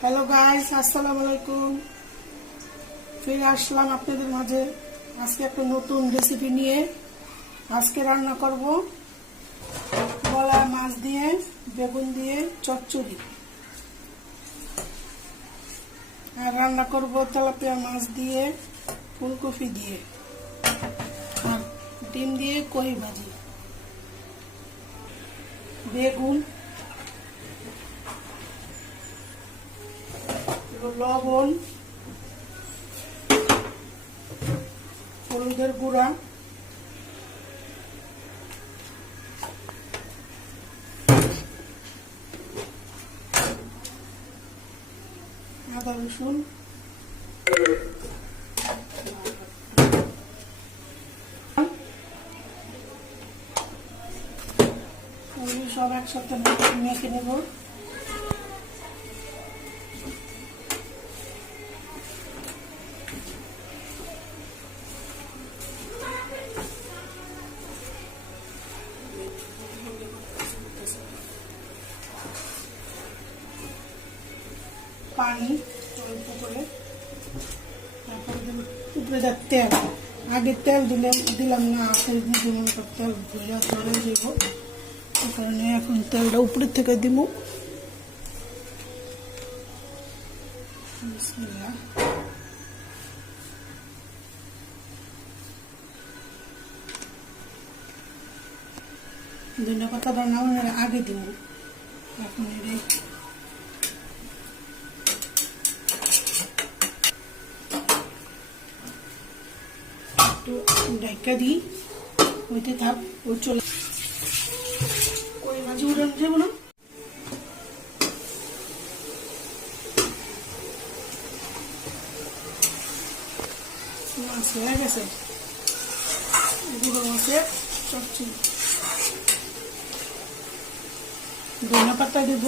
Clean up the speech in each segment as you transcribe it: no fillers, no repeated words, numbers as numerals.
Hello guys, আসসালামু আলাইকুম। ফিরে আসলাম আপনাদের মাঝে আজকে একটা নতুন রেসিপি নিয়ে। আজকে রান্না করব গলা মাছ দিয়ে বেগুন দিয়ে চচ্চড়ি, আর রান্না করব তেলাপিয়া মাছ দিয়ে ফুলকপি দিয়ে আর ডিম দিয়ে কই ভাজি। বেগুন, লবণ, হলুদের গুঁড়া, আদা রসুন, সব একসাথে মেখে নেব। পানি অল্প করে, তারপর উপরে যা তেল, আগে তেল দিলাম না, তেল ভুজা ধরে যাব, এই কারণে এখন তেলটা উপরের থেকে দিব। বিসমিল্লাহ। ধনিয়া পাতাটা নামানোর আগে দিব, এখন ঢাকা দিই, ওইতে থাক, ওই চলে কই ভাজি উড়ান যাবো না। মাছ হয়ে গেছে, গুঁড়ো মাছের চচ্চড়ি। ধনিয়া পাতা দেব,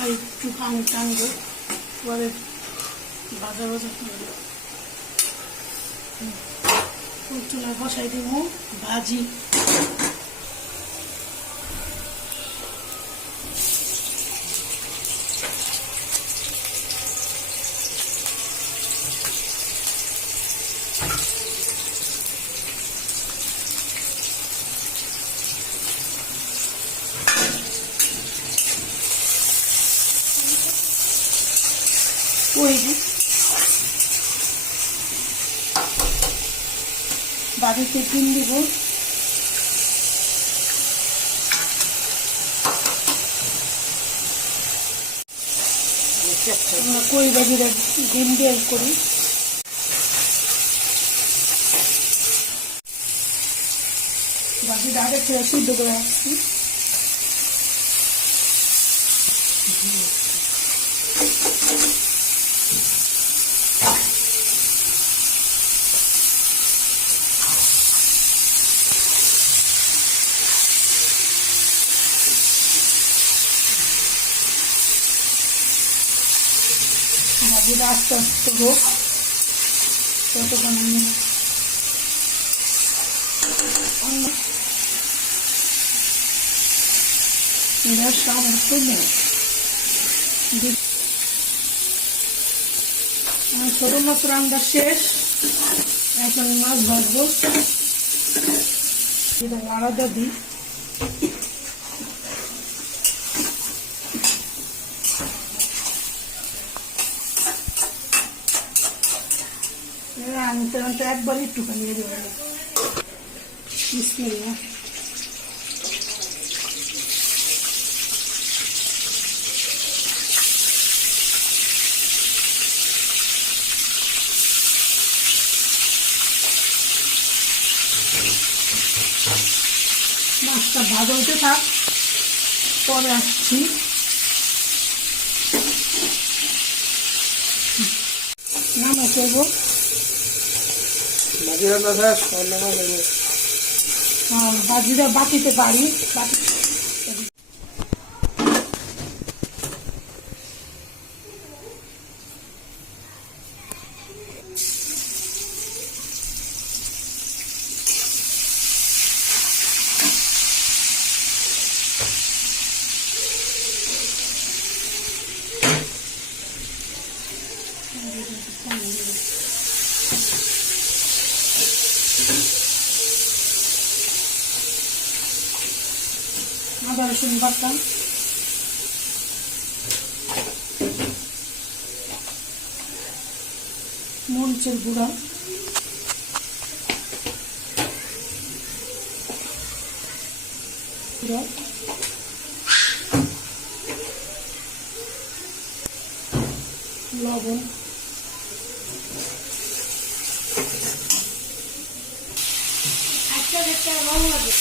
আর একটু পানি টানবো, পরে ভাজা ভাজা করবো। চুলা বসাই দিব ভাজি। বাড়িতে ডিম দিব, আমরা কই ভাজিটা ডিম দিয়ে করি। ভাজিটা আগে থেকে সিদ্ধ করে রাখছি। ভাজিটা আস্তে আস্তে হোক, ততক্ষণ ছোট মাছ রান্না শেষ, এখন মাছ ভাজবো। এটা আলাদা দিই, আনতে আনতে একবার একটুখানি দিয়ে দেবো। বিসমিল্লাহ। মাছটা ভাজা হতে থাক, পরে আসছি। নামে করবো। ভাজিটা বাটিতে পারি বাটি আদা রসুন বাটা মরিচের গুঁড়া লবণ একটা ভালো লাগে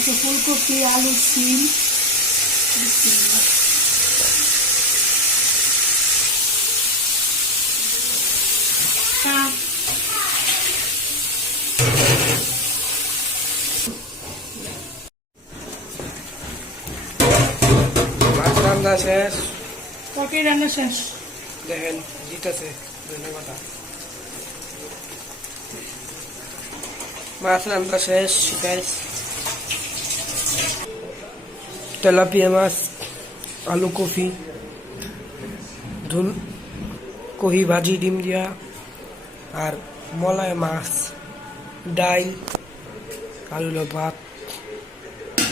আছে ফুলকপি আলু সিম মাছ রান্না শেষ, তরকারি রান্না শেষ। দেখেন জিতেছে ধন্যবাদ। মাছ রান্না শেষ গাইস। তেলাপিয়া মাছ, আলু কফি, ঝোল কহি ভাজি ডিম দিয়া, আর মলাই মাছ, ডাইল, আলু ভাত।